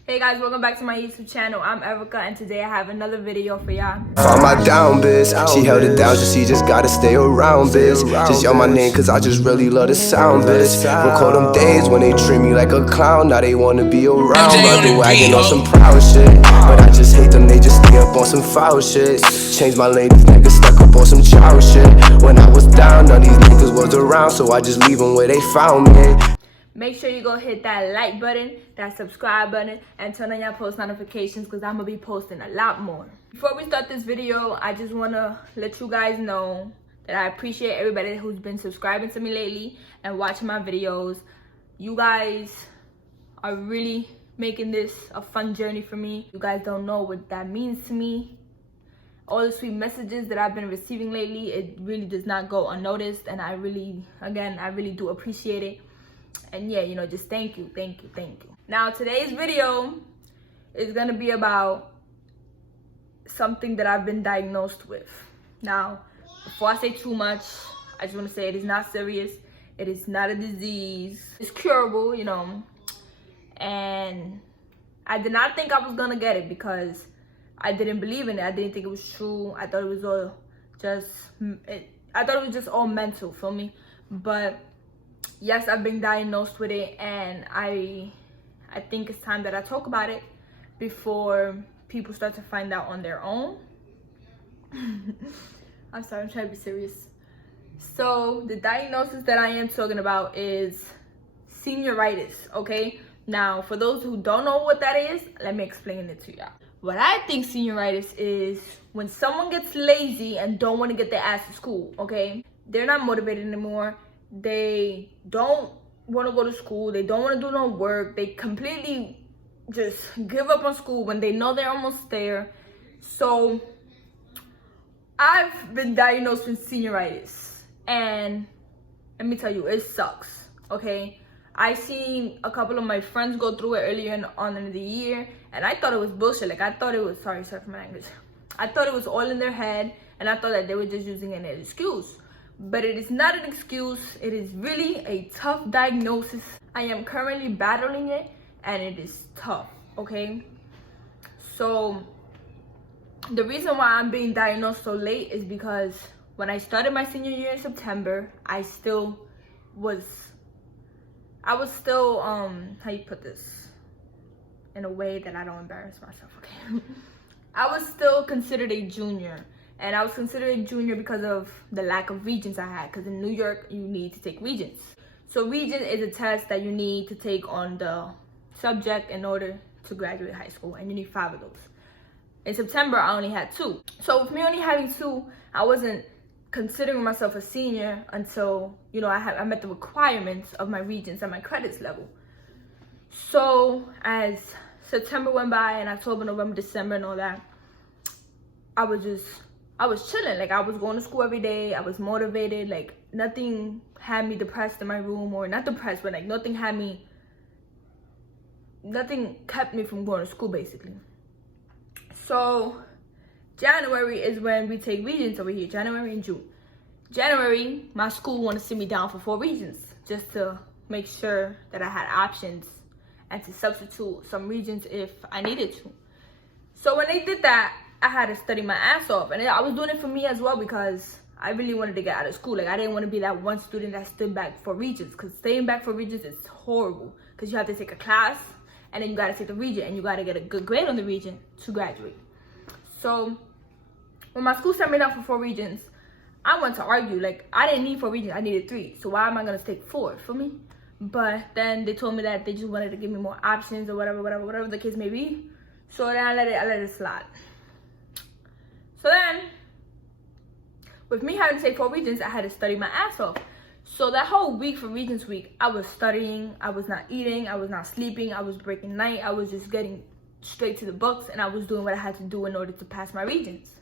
Hey guys, welcome back to my YouTube channel. I'm Erica and today I have another video for y'all. Found my down bitch, she held it down, so she just gotta stay around bitch. Just yell my name cause I just really love the sound bitch. Recall them days when they treat me like a clown, now they wanna be around. Ride the wagon on some proud shit, but I just hate them, they just stay up on some foul shit. Change my lane, these niggas stuck up on some child shit. When I was down, none of these niggas was around, so I just leave them where they found me. Make sure you go hit that like button, that subscribe button, and turn on your post notifications because I'm going to be posting a lot more. Before we start this video, I just want to let you guys know that I appreciate everybody who's been subscribing to me lately and watching my videos. You guys are really making this a fun journey for me. You guys don't know what that means to me. All the sweet messages that I've been receiving lately, it really does not go unnoticed, and I really do appreciate it. And yeah, you know, just thank you. Now today's video is gonna be about something that I've been diagnosed with. Now, before I say too much, I just want to say it is not serious. It is not a disease. It's curable, you know. And I did not think I was gonna get it because I didn't believe in it. I didn't think it was true. I thought it was all just all mental, feel me? But yes, I've been diagnosed with it, and I think it's time that I talk about it before people start to find out on their own. I'm sorry, I'm trying to be serious. So the diagnosis that I am talking about is senioritis, okay? Now, for those who don't know what that is, let me explain it to y'all. What I think senioritis is when someone gets lazy and don't want to get their ass to school, okay? They're not motivated anymore. They don't want to go to school. They don't want to do no work. They completely just give up on school when they know they're almost there. So I've been diagnosed with senioritis, and let me tell you, it sucks, okay? I seen a couple of my friends go through it earlier on in the year, and I thought it was bullshit. Like, I thought it was, sorry for my language. I thought it was all in their head, and I thought that they were just using it as an excuse. But it is not an excuse. It is really a tough diagnosis. I am currently battling it, and it is tough, okay? So the reason why I'm being diagnosed so late is because when I started my senior year in September, I was still, how you put this in a way that I don't embarrass myself, okay? I was still considered a junior. And I was considered a junior because of the lack of regents I had. Because in New York, you need to take regents. So regent is a test that you need to take on the subject in order to graduate high school. And you need 5 of those. In September, I only had 2. So with me only having 2, I wasn't considering myself a senior until, you know, I met the requirements of my regents and my credits level. So as September went by and October, November, December and all that, I was chilling. Like, I was going to school every day. I was motivated. Like, nothing had me depressed in my room, or not depressed, but like nothing kept me from going to school, basically. So January is when we take regents over here, January and June. January, my school wanted to sit me down for 4 regents just to make sure that I had options and to substitute some regents if I needed to. So when they did that, I had to study my ass off, and I was doing it for me as well because I really wanted to get out of school. Like, I didn't want to be that one student that stood back for regents, because staying back for regents is horrible because you have to take a class and then you got to take the regent and you got to get a good grade on the regent to graduate. So when my school sent me down for 4 regents, I went to argue. Like, I didn't need 4 regents, I needed 3. So why am I going to take 4 for me? But then they told me that they just wanted to give me more options or whatever the case may be. So then I let it slide. So then, with me having to take 4 regents, I had to study my ass off. So that whole week for Regents Week, I was studying, I was not eating, I was not sleeping, I was breaking night, I was just getting straight to the books, and I was doing what I had to do in order to pass my regents.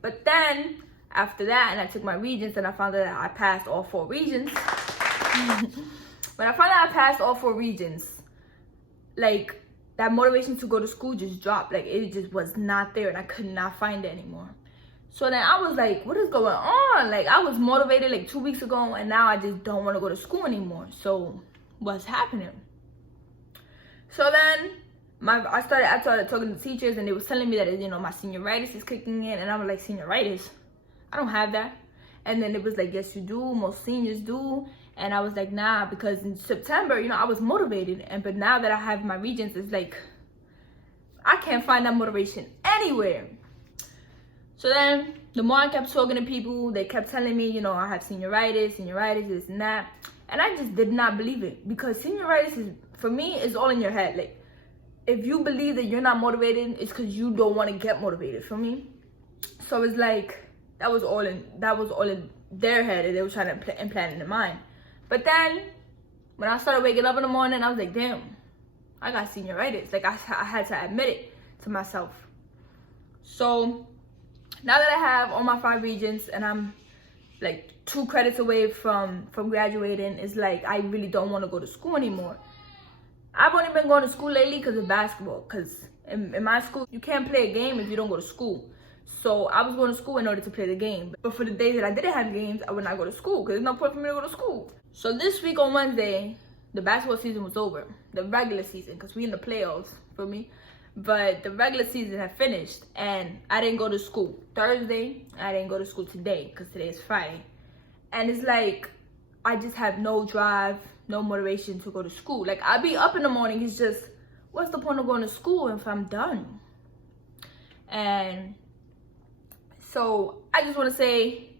But then, after that, and I took my regents, and I found out that I passed all 4 regents. When I found out I passed all 4 regents, like, that motivation to go to school just dropped. Like, it just was not there, and I could not find it anymore. So then I was like, what is going on? Like, I was motivated like 2 weeks ago, and now I just don't want to go to school anymore. So what's happening? So then I started talking to teachers, and they was telling me that, you know, my senioritis is kicking in, and I was like, senioritis? I don't have that. And then it was like, yes, you do. Most seniors do. And I was like, nah, because in September, you know, I was motivated, but now that I have my regents, it's like I can't find that motivation anywhere. So then the more I kept talking to people, they kept telling me, you know, I have senioritis, this and that. And I just did not believe it, because senioritis is, for me, is all in your head. Like, if you believe that you're not motivated, it's because you don't want to get motivated, for me. So it's like, that was all in their head, and they were trying to implant it in mine. But then when I started waking up in the morning, I was like, damn, I got senioritis. Like, I had to admit it to myself. So now that I have all my 5 regents, and I'm like 2 credits away from graduating, it's like I really don't want to go to school anymore. I've only been going to school lately because of basketball, because in my school, you can't play a game if you don't go to school. So I was going to school in order to play the game. But for the days that I didn't have games, I would not go to school, because there's no point for me to go to school. So this week on Wednesday, the basketball season was over. The regular season, because we in the playoffs, for me. But the regular season had finished, and I didn't go to school Thursday. I didn't go to school today, because today is Friday. And it's like, I just have no drive, no motivation to go to school. Like, I'll be up in the morning. It's just, what's the point of going to school if I'm done? And so I just want to say,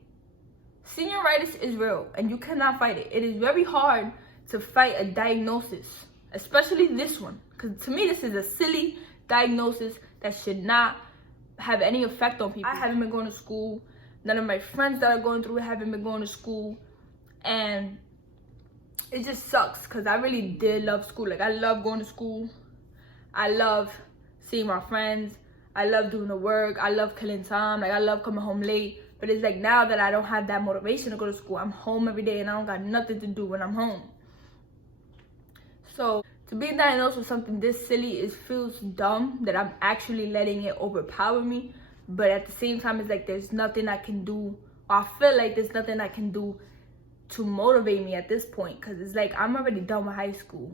senioritis is real, and you cannot fight it. It is very hard to fight a diagnosis, especially this one. Because to me, this is a silly diagnosis that should not have any effect on people. I haven't been going to school. None of my friends that are going through it haven't been going to school. And it just sucks, because I really did love school. Like, I love going to school. I love seeing my friends. I love doing the work. I love killing time. Like, I love coming home late. But it's like, now that I don't have that motivation to go to school, I'm home every day and I don't got nothing to do when I'm home. So to be diagnosed with something this silly, it feels dumb that I'm actually letting it overpower me. But at the same time, it's like there's nothing I can do. Or I feel like there's nothing I can do to motivate me at this point. Because it's like, I'm already done with high school.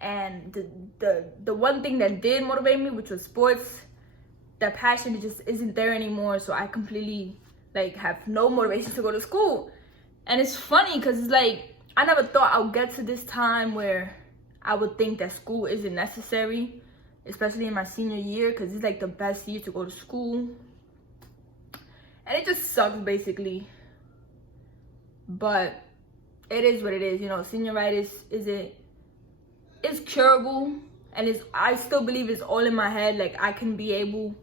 And the one thing that did motivate me, which was sports, that passion just isn't there anymore. So I completely like have no motivation to go to school. And it's funny, because it's like, I never thought I'll get to this time where I would think that school isn't necessary, especially in my senior year, because it's like the best year to go to school. And it just sucks, basically. But it is what it is. You know, senioritis it's curable, and I still believe it's all in my head. Like, I can be able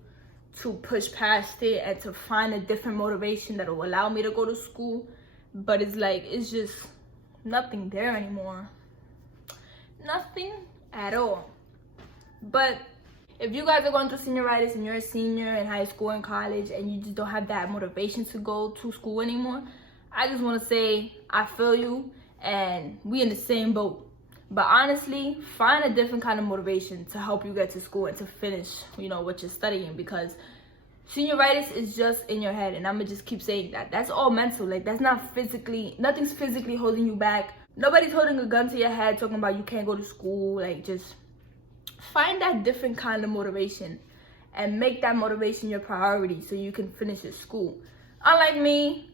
to push past it and to find a different motivation that will allow me to go to school. But it's like, it's just nothing there anymore. Nothing at all. But if you guys are going through senioritis and you're a senior in high school and college, and you just don't have that motivation to go to school anymore, I just want to say I feel you, and we in the same boat. But honestly, find a different kind of motivation to help you get to school and to finish, you know, what you're studying, because senioritis is just in your head. And I'm gonna just keep saying that. That's all mental. Like, that's not physically, nothing's physically holding you back. Nobody's holding a gun to your head talking about you can't go to school. Like, just find that different kind of motivation and make that motivation your priority so you can finish your school. Unlike me,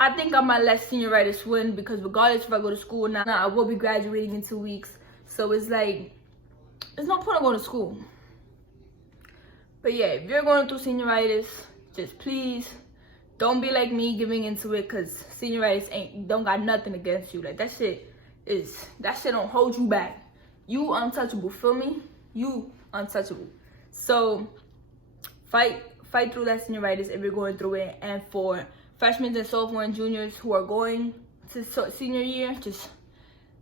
I think I might let senioritis win, because regardless if I go to school or not, I will be graduating in 2 weeks. So it's like, there's no point in going to school. But yeah, if you're going through senioritis, just please don't be like me giving into it, because senioritis don't got nothing against you. Like, that shit don't hold you back. You untouchable, feel me? You untouchable. So fight through that senioritis if you're going through it. And for freshmen and sophomores and juniors who are going to senior year, just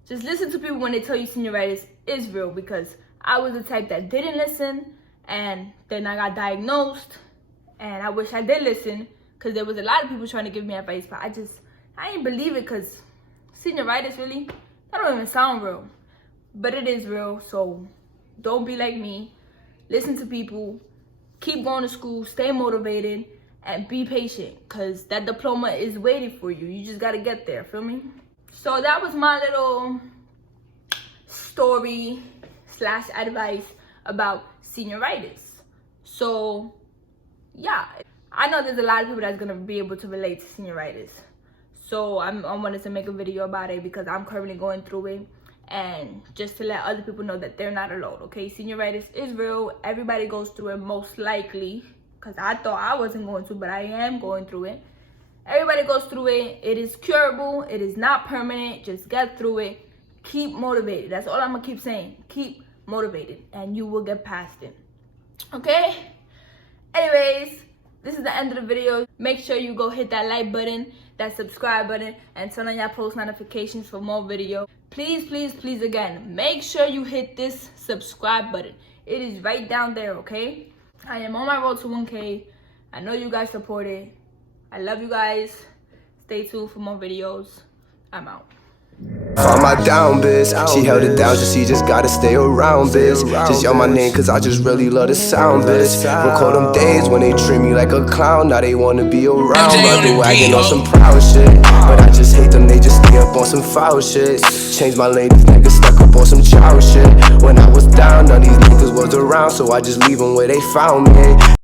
listen to people when they tell you senioritis is real, because I was the type that didn't listen, and then I got diagnosed, and I wish I did listen, because there was a lot of people trying to give me advice, but I didn't believe it, because senioritis, really, that don't even sound real. But it is real. So don't be like me. Listen to people, keep going to school, stay motivated, and be patient, because that diploma is waiting for you. You just got to get there, feel me? So that was my little story / advice about senioritis. So yeah, I know there's a lot of people that's gonna be able to relate to senioritis. So I wanted to make a video about it because I'm currently going through it, and just to let other people know that they're not alone, okay? Senioritis is real. Everybody goes through it, most likely, because I thought I wasn't going to, but I am going through it. Everybody goes through it. It is curable. It is not permanent. Just get through it. Keep motivated. That's all I'm gonna keep saying. Keep motivated and you will get past it, okay? Anyways, this is the end of the video. Make sure you go hit that like button, that subscribe button, and turn on your post notifications for more videos. Please, please, please, again, make sure you hit this subscribe button. It is right down there, okay? I am on my road to 1K. I know you guys support it. I love you guys. Stay tuned for more videos. I'm out. On my down biz, she held it down, so she just gotta stay around biz. Just yell my name, cause I just really love the sound biz. Recall them days when they treat me like a clown, now they wanna be around. Ride the wagon on some proud shit, but I just hate them, they just stay up on some foul shit. Change my lane, these niggas stuck up on some child shit. When I was down, none of these niggas was around, so I just leave them where they found me.